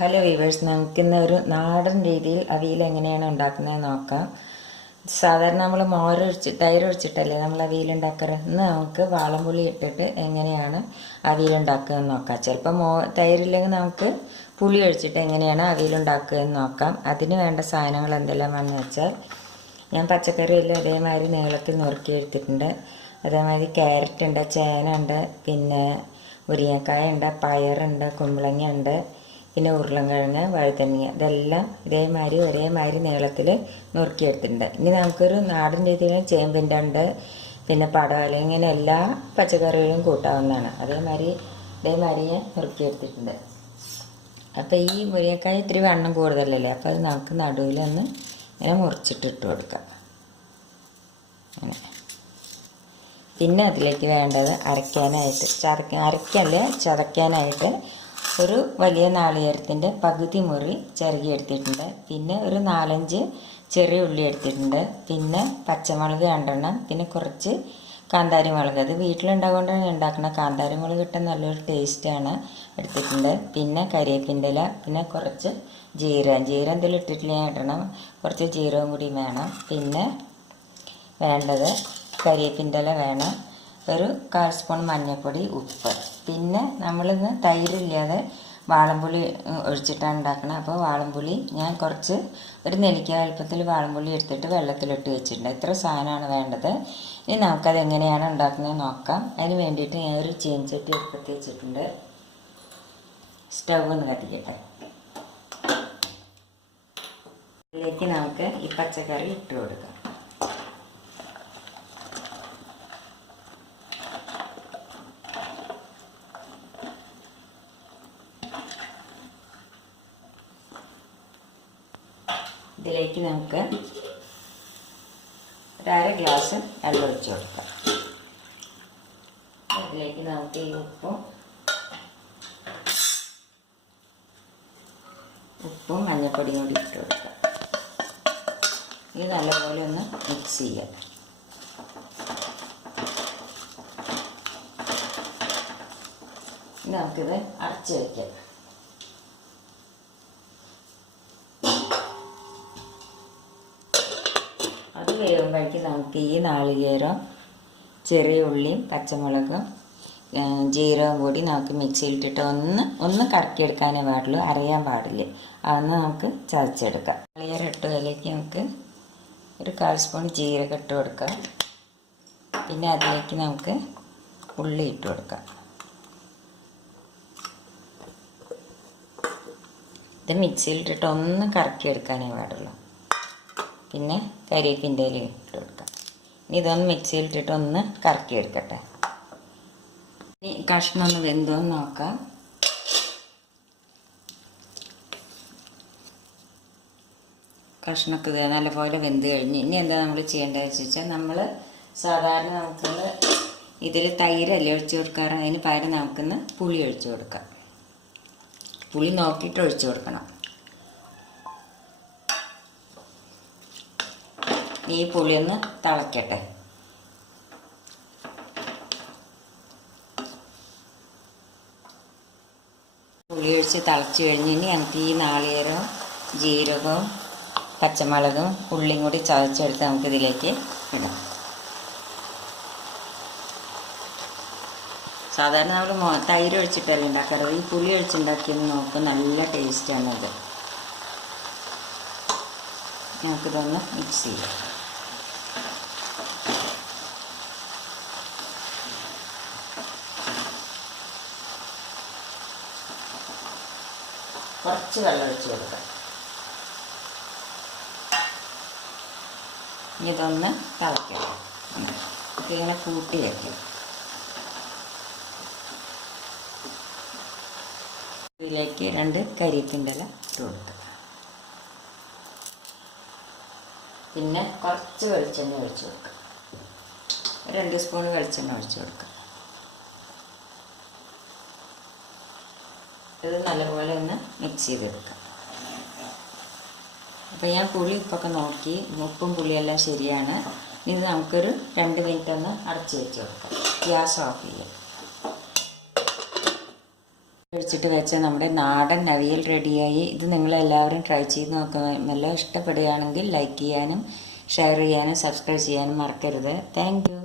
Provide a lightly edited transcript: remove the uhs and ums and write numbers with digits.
Hello weavers, നമുക്കിന്ന് ഒരു നാടൻ രീതിയിൽ അവിയൽ എങ്ങനെയാണ് ഉണ്ടാക്കുന്നത് നോക്കാം. സാധാരണ നമ്മൾ തൈര് ഒഴിച്ചിട്ടല്ലേ നമ്മൾ അവിയൽ ഉണ്ടാക്കാറ്. ഇന്ന് നമുക്ക് വാളംപുളി ഇട്ടിട്ട് എങ്ങനെയാണ് അവിയൽ ഉണ്ടാക്കുക എന്ന് നോക്കാം. ചിലപ്പോൾ തൈരില്ലെങ്കിൽ നമുക്ക് പുളി ഒഴിച്ചിട്ട് എങ്ങനെയാണ് അവിയൽ ഉണ്ടാക്കുക എന്ന് നോക്കാം. അതിന് വേണ്ട സാധനങ്ങൾ എന്തെല്ലാമാണെന്ന് വെച്ചാൽ, ഞാൻ പച്ചക്കറിയെല്ലാം അതേമാതിരി നീളത്തിൽ നുറുക്കി എടുത്തിട്ടുണ്ട്. അതേമാതിരി ക്യാരറ്റ് ഉണ്ട്, ചേന ഉണ്ട്, പിന്നെ മുരിങ്ങക്കായ ഉണ്ട്, പയറുണ്ട്, കുമ്പളങ്ങ ഉണ്ട്, പിന്നെ ഉരുളൻകിഴങ്ങ്, വഴുതനങ്ങ, ഇതെല്ലാം ഒരേമാതിരി നീളത്തിൽ നുറുക്കിയെടുത്തിട്ടുണ്ട്. ഇനി നമുക്കൊരു നാടൻ രീതിയിൽ ചേമ്പിൻ്റെ ഉണ്ട്, പിന്നെ പടവല, ഇങ്ങനെ എല്ലാ പച്ചക്കറികളും കൂട്ടാവുന്നതാണ്. അതേമാതിരി ഞാൻ നുറുക്കിയെടുത്തിട്ടുണ്ട്. അപ്പോൾ ഈ മുരിങ്ങക്കായ ഇത്തിരി വണ്ണം കൂടുതലല്ലേ, അപ്പോൾ അത് നമുക്ക് നടുവിലൊന്ന് ഇങ്ങനെ മുറിച്ചിട്ടിട്ട് കൊടുക്കാം. അങ്ങനെ പിന്നെ അതിലേക്ക് വേണ്ടത് ചതയ്ക്കാനായിട്ട് ഒരു വലിയ നാളികേരത്തിൻ്റെ പകുതി മുറി ചിരകിയെടുത്തിട്ടുണ്ട്. പിന്നെ ഒരു 4-5 ചെറിയ ഉള്ളി എടുത്തിട്ടുണ്ട്. പിന്നെ പച്ചമുളക് 2 പിന്നെ കുറച്ച് കാന്താരി മുളക്, അത് വീട്ടിലുണ്ടാകൊണ്ടാണ് ഉണ്ടാക്കുന്നത്. കാന്താരി മുളക് ഇട്ടാൽ നല്ലൊരു ടേസ്റ്റാണ്, എടുത്തിട്ടുണ്ട്. പിന്നെ കരിവേപ്പിൻ്റെ ഇല, പിന്നെ കുറച്ച് ജീരകം എന്തെങ്കിലും ഇട്ടിട്ടില്ലെങ്കിൽ ഇടണം. കുറച്ച് ജീരകം കൂടി വേണം. പിന്നെ വേണ്ടത് കരിവേപ്പിൻ്റെ ഇല വേണം. ഒരു 1/4 സ്പൂൺ മഞ്ഞൾപ്പൊടി, ഉപ്പ്. പിന്നെ നമ്മളിന്ന് തൈരില്ലാതെ വാളംപുളി ഒഴിച്ചിട്ടാണ് ഉണ്ടാക്കണം. അപ്പോൾ വാളംപുളി ഞാൻ ഒരു നെല്ലിക്ക വലുപ്പത്തിൽ വാളംപുളി എടുത്തിട്ട് വെള്ളത്തിലിട്ട് വെച്ചിട്ടുണ്ട്. ഇത്ര സാധനമാണ് വേണ്ടത്. ഇനി നമുക്കത് എങ്ങനെയാണ് ഉണ്ടാക്കുന്നത് നോക്കാം. അതിന് വേണ്ടിയിട്ട് ഞാൻ ഒരു ചീനച്ചട്ടി എടുപ്പത്തി വെച്ചിട്ടുണ്ട്. സ്റ്റൗ ഒന്ന് കത്തിക്കട്ടെ. അതിലേക്ക് നമുക്ക് ഈ പച്ചക്കറി ഇട്ട് കൊടുക്കാം. ഇതിലേക്ക് നമുക്ക് 1/2 ഗ്ലാസ് വെള്ളം ഒഴിച്ച് കൊടുക്കാം. അതിലേക്ക് നമുക്ക് ഈ ഉപ്പും മഞ്ഞൾപ്പൊടിയും കൂടി ഇട്ട് കൊടുക്കാം. ഇത് നല്ലപോലെ ഒന്ന് മിക്സ് ചെയ്യാം. നമുക്കിത് അടച്ച് വയ്ക്കാം. അത് വേകുമ്പോഴേക്കും നമുക്ക് ഈ നാളികേരം, ചെറിയ ഉള്ളിയും പച്ചമുളകും ജീരകം കൂടി നമുക്ക് മിക്സിയിലിട്ടിട്ട് ഒന്ന് കറക്കിയെടുക്കാനേ പാടുള്ളൂ, അരയാൻ പാടില്ല. അതൊന്ന് നമുക്ക് ചതച്ചെടുക്കാം. നാളികേരം ഇട്ട് അതിലേക്ക് നമുക്ക് ഒരു 1/4 സ്പൂൺ ജീരകം ഇട്ട് കൊടുക്കാം. പിന്നെ അതിലേക്ക് നമുക്ക് ഉള്ളി ഇട്ട് കൊടുക്കാം. ഇത് മിക്സിയിലിട്ടിട്ട് ഒന്ന് കറക്കിയെടുക്കാനേ പാടുള്ളൂ. പിന്നെ കരിവേപ്പിൻ്റെ ഇല ഇട്ട് കൊടുക്കാം. ഇനി ഇതൊന്ന് മിക്സിയിലിട്ടിട്ട് ഒന്ന് കറക്കിയെടുക്കട്ടെ. ഇനി കഷ്ണം ഒന്ന് വെന്തോന്ന് നോക്കാം. കഷ്ണമൊക്കെ ഇത് നല്ലപോലെ വെന്ത് കഴിഞ്ഞ് ഇനി എന്താ നമ്മൾ ചെയ്യേണ്ടതെന്ന് വെച്ചാൽ, നമ്മൾ സാധാരണ ഇതിൽ തൈരല്ലേ ഒഴിച്ച് കൊടുക്കാറ്, അതിന് പകരം നമുക്കിന്ന് പുളി ഒഴിച്ച് കൊടുക്കാം. പുളി നോക്കിയിട്ട് ഒഴിച്ച് കൊടുക്കണം. ഈ പുളിയൊന്ന് തിളയ്ക്കട്ടെ. പുളി ഒഴിച്ച് തിളച്ച് കഴിഞ്ഞ് ഇനി നമുക്ക് ഈ നാളികേരവും ജീരകവും പച്ചമുളകും ഉള്ളിയും കൂടി ചതച്ചെടുത്ത് നമുക്കിതിലേക്ക് ഇടാം. സാധാരണ നമ്മൾ തൈര് ഒഴിച്ചിട്ടല്ലേ ഉണ്ടാക്കാറ്. ഈ പുളി ഒഴിച്ചുണ്ടാക്കിയത് നോക്കും, നല്ല ടേസ്റ്റാണത്. നമുക്കിതൊന്ന് മിക്സ് ചെയ്യാം. കുറച്ച് വെള്ളം ഒഴിച്ച് കൊടുക്കാം. ഇതൊന്ന് തിളയ്ക്കണം. ഇങ്ങനെ കൂട്ടി വയ്ക്കും. ഇതിലേക്ക് 2 കരിവേപ്പിൻ്റെ ഇല ഇട്ട് കൊടുക്കുക. പിന്നെ കുറച്ച് വെളിച്ചെണ്ണ ഒഴിച്ച് കൊടുക്കുക. 2 സ്പൂൺ വെളിച്ചെണ്ണ ഒഴിച്ച് കൊടുക്കുക. ഇത് നല്ലപോലെ ഒന്ന് മിക്സ് ചെയ്തെടുക്കുക. അപ്പോൾ ഞാൻ പുളി ഉപ്പൊക്കെ നോക്കി, ഉപ്പും പുളിയെല്ലാം ശരിയാണ്. ഇത് നമുക്കൊരു 2 മിനിറ്റ് ഒന്ന് അടച്ച് വെച്ച് കൊടുക്കാം. ഗ്യാസ് ഓഫ് ചെയ്യാം. ഒഴിച്ചിട്ട് വെച്ച നമ്മുടെ നാടൻ അവിയൽ റെഡിയായി. ഇത് നിങ്ങളെല്ലാവരും ട്രൈ ചെയ്ത് നോക്കുക. നല്ല ഇഷ്ടപ്പെടുകയാണെങ്കിൽ ലൈക്ക് ചെയ്യാനും ഷെയർ ചെയ്യാനും സബ്സ്ക്രൈബ് ചെയ്യാനും മറക്കരുത്. Thank you.